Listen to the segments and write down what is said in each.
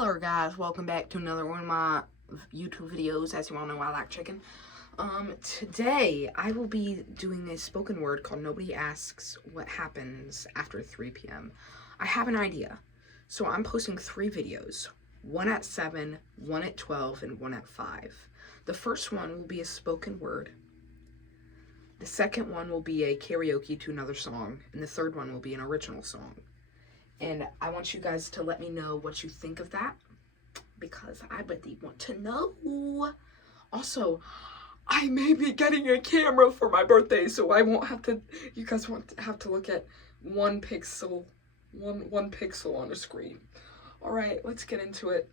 Hello guys, welcome back to another one of my YouTube videos. As you all know, I like chicken. Today I will be doing a spoken word called Nobody Asks What Happens After 3 p.m. I have an idea. So I'm posting 3 videos. One at 7, one at 12, and one at 5. The first one will be a spoken word. The second one will be a karaoke to another song. And the third one will be an original song. And I want you guys to let me know what you think of that, because I really want to know. Also, I may be getting a camera for my birthday, so I won't have to, you guys won't have to look at one pixel on the screen. All right, let's get into it.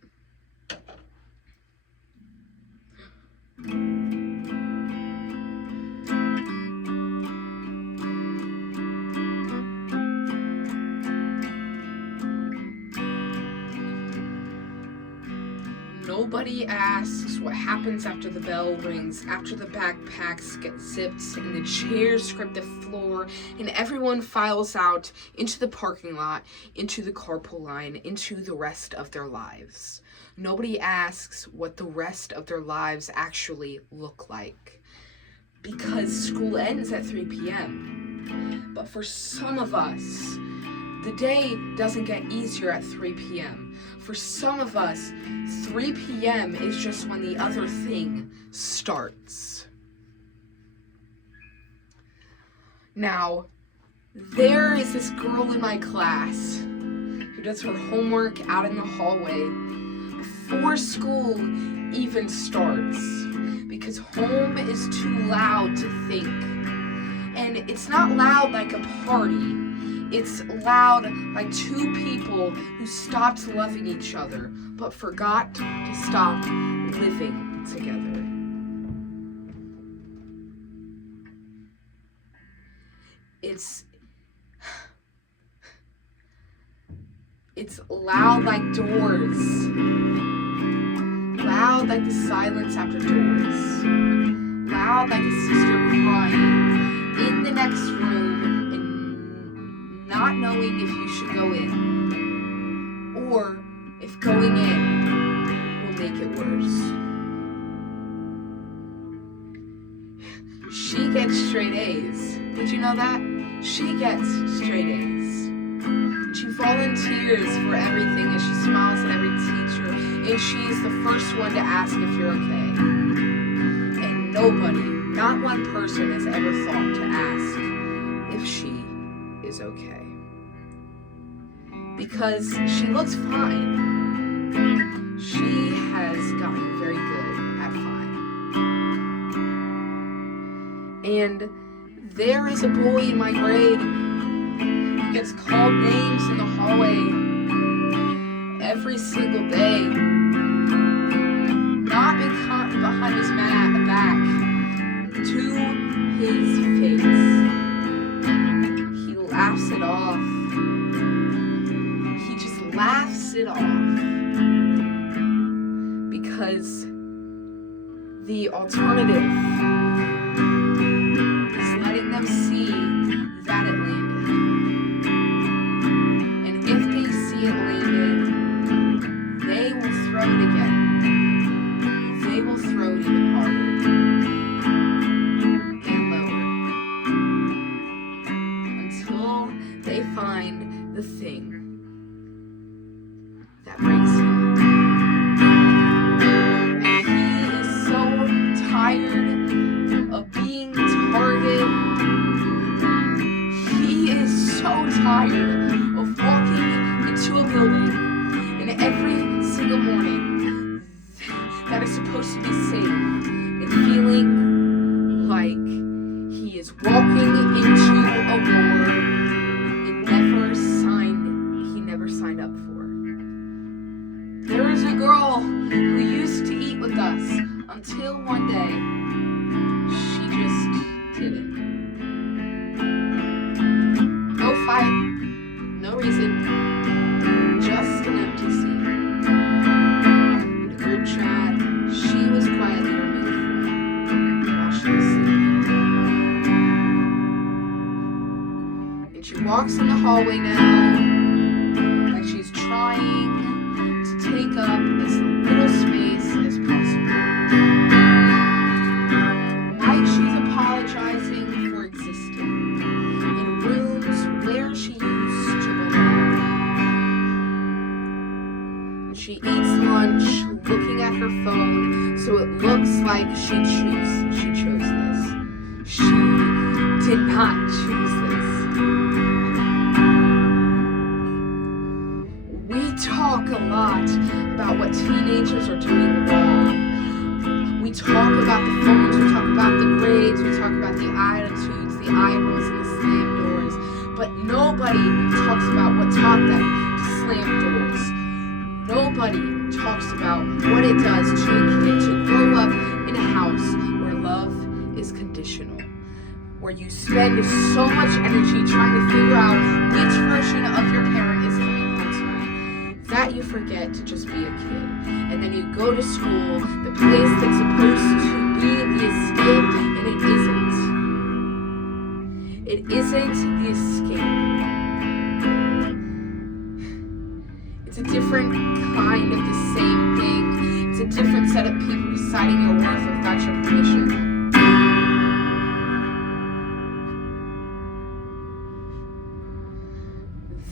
Nobody asks what happens after the bell rings, after the backpacks get zipped and the chairs scrape the floor and everyone files out into the parking lot, into the carpool line, into the rest of their lives. Nobody asks what the rest of their lives actually look like, because school ends at 3 p.m. But for some of us, the day doesn't get easier at 3 p.m. For some of us, 3 p.m. is just when the other thing starts. Now, there is this girl in my class who does her homework out in the hallway before school even starts, because home is too loud to think. And it's not loud like a party. It's loud like 2 people who stopped loving each other, but forgot to stop living together. It's loud like doors. Loud like the silence after doors. Loud like a sister crying in the next room, not knowing if you should go in, or if going in will make it worse. She gets straight A's. Did you know that? She gets straight A's. She volunteers for everything, and she smiles at every teacher, and she is the first one to ask if you're okay. And nobody, not one person, has ever thought to ask if she is okay, because she looks fine. She has gotten very good at fine. And there is a boy in my grade who gets called names in the hallway every single day, not behind his back, to his face. Laughs it off. He just laughs it off, because the alternative is letting them see that it landed. And if they see it landed, they will throw it again. They will throw it even harder. They find the thing that breaks him. And he is so tired of being targeted. He is so tired of walking into a building and every single morning that is supposed to be safe, and feeling like he is walking into a war he never signed up for. There is a girl who used to eat with us until one day she just didn't. No fight, no reason, just an empty seat. In the group chat, she was quietly removed from while she was sleeping. And she walks in the hallway now, like she's trying to take she eats lunch, looking at her phone, so it looks like she chose this. She did not choose this. We talk a lot about what teenagers are doing wrong. We talk about the phones, we talk about the grades, we talk about the attitudes, the eye rolls, and the slam doors, but nobody talks about what taught them to slam doors. Nobody talks about what it does to a kid to grow up in a house where love is conditional, where you spend so much energy trying to figure out which version of your parent is coming home tonight, that you forget to just be a kid. And then you go to school, the place that's supposed to be the escape, and it isn't. It isn't the escape. It's a different kind of the same thing. It's a different set of people deciding your worth without your permission.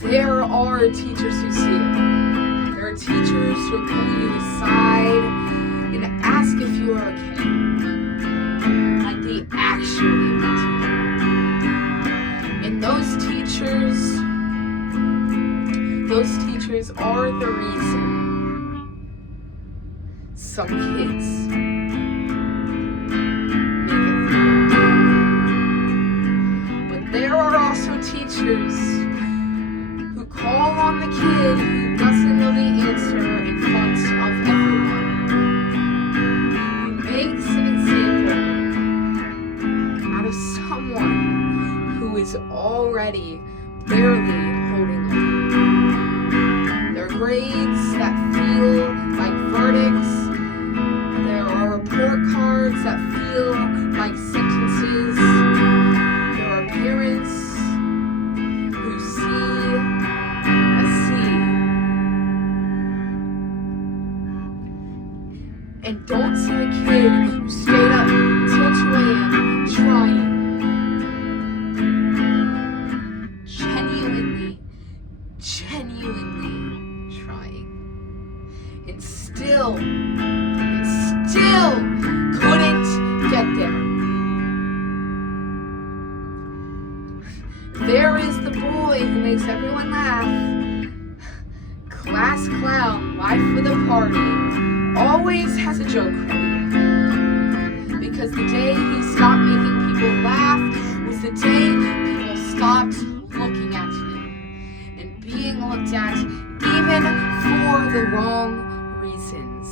There are teachers who see it. There are teachers who pull you aside and ask if you are okay. Like they actually want to know. And those teachers are the reason some kids make it through. But there are also teachers who call on the kid who doesn't know the answer in front of everyone, who makes an example out of someone who is already barely holding on. There are grades that feel like verdicts. There are report cards that feel like sentences. There are parents who see a C and don't see the kid who stayed up till 2 a.m. trying. Genuinely trying. And still couldn't get there. There is the boy who makes everyone laugh. Class clown, life of the party, always has a joke ready. Because the day he stopped making people laugh was the day people stopped looking at him. And being looked at, even for the wrong reasons,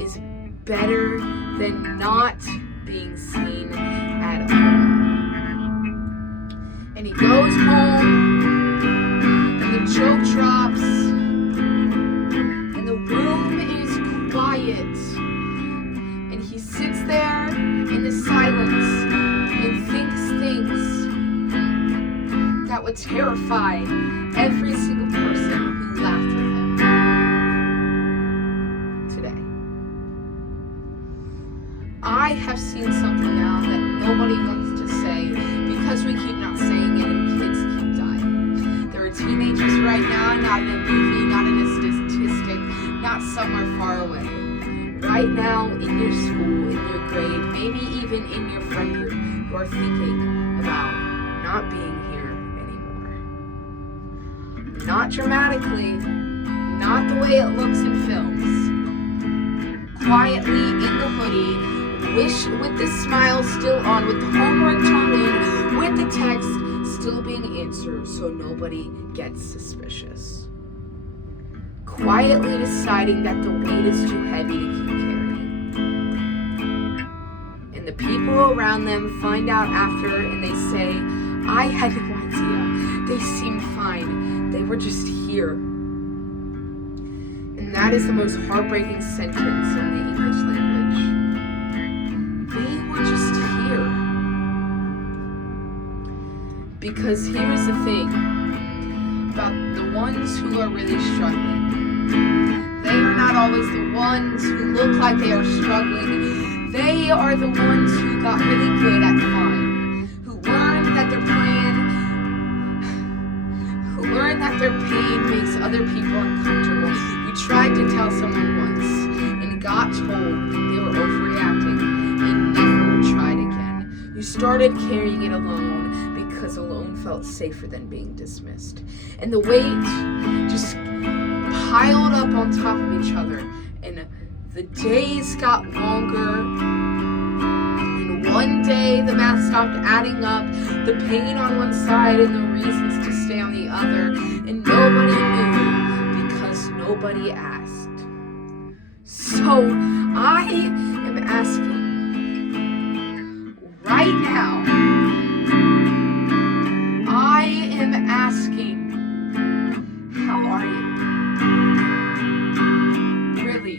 is better than not being seen at all. And he goes home, and the joke drops, and the room is quiet, and he sits there in the silence and thinks things that would terrify every single person who laughed with him today. I have seen something now that nobody wants to say because we keep not saying it and kids keep dying. There are teenagers right now, not in a movie, not in a statistic, not somewhere far away. Right now in your school, in your grade, maybe even in your friend group, who are thinking about not being here anymore. Not dramatically, not the way it looks in films. Quietly in the hoodie, with the smile still on, with the homework turned in, with the text still being answered so nobody gets suspicious. Quietly deciding that the weight is too heavy to keep carrying. And the people around them find out after and they say, I had no idea. They seemed fine. They were just here. And that is the most heartbreaking sentence in the English language. They were just here. Because here's the thing about the ones who are really struggling. They are not always the ones who look like they are struggling. They are the ones who got really good at fine, who learned that their pain makes other people uncomfortable, who tried to tell someone once and got told they were overreacting and never tried again. You started carrying it alone because alone felt safer than being dismissed. And the weight just piled up on top of each other, and the days got longer. And one day the math stopped adding up, the pain on one side and the reasons to stay on the other, and nobody knew because nobody asked. So I am asking right now, I am asking, how are you? Really?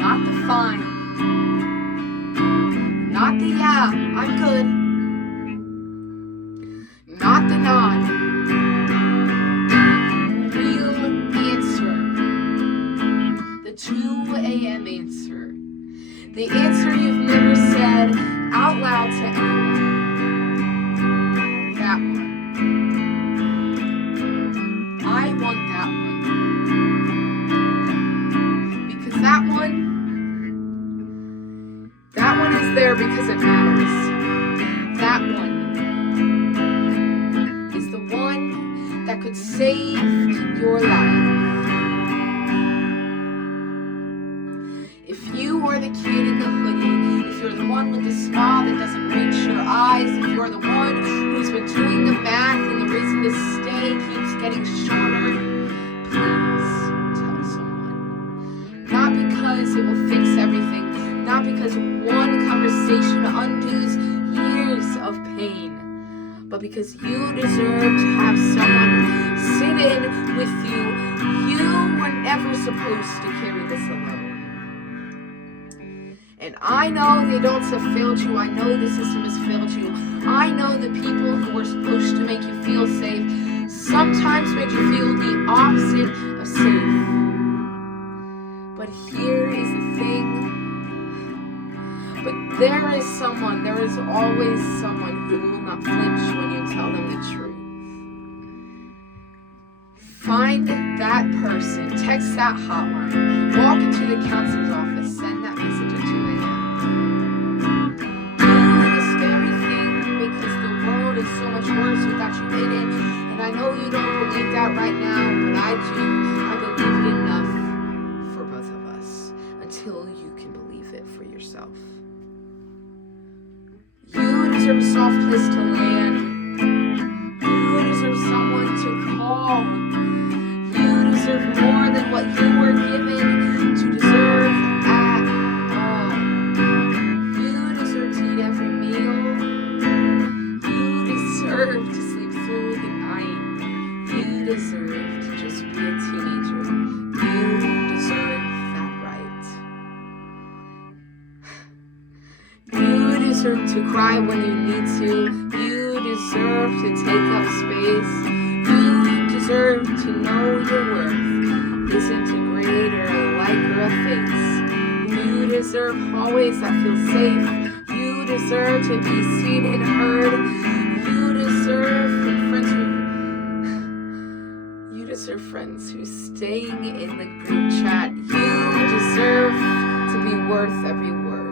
Not the fine. Not the yeah, I'm good. Not the nod. Real answer. The 2 a.m. answer. The answer you've never said out loud to anyone. That one. I want that one. Because that one is there because it matters. That one is the one that could save your life. If you are the kid in the hoodie, if you're the one with the smile that doesn't reach your eyes, if you're the one who's been doing the math and the reason to stay keeps getting shorter, please tell someone. Not because it will fix everything, not because one conversation undoes years of pain, but because you deserve to have someone sit in with you. You were never supposed to carry this alone. And I know the adults have failed you. I know the system has failed you. I know the people who were supposed to make you feel safe sometimes made you feel the opposite of safe. But here is the thing. But there is always someone who will not flinch when you tell them the truth. Find that person, text that hotline, walk into the counselor's office, send that message at 2 a.m. Do the scary thing because the world is so much worse without you in it. And I know you don't believe that right now, but I do. I believe it enough for both of us until you can believe it for yourself. You deserve a soft place to land. You deserve someone to call. You deserve more than what you were given to deserve at all. You deserve to eat every meal. You deserve to sleep through the night. You deserve to just be a teenager. You deserve that right. You deserve to cry when you need to. You deserve to take up space. You deserve to know your worth isn't a grade or a like or a face. You deserve hallways that feel safe. You deserve to be seen and heard. You deserve friends who's staying in the group chat. You deserve to be worth every word.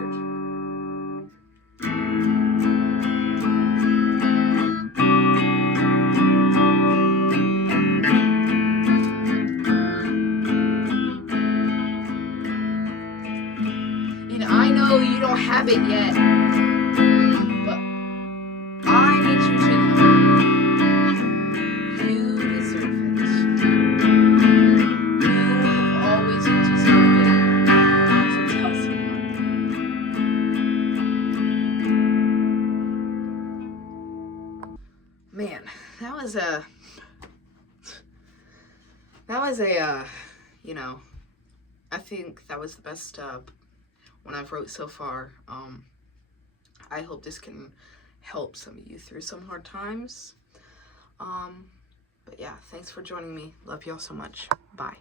I know you don't have it yet, but I need you to know you deserve it. You have always deserved it, so tell someone. Man, that was a I think that was the best one I've wrote so far. I hope this can help some of you through some hard times. But yeah, thanks for joining me. Love y'all so much. Bye.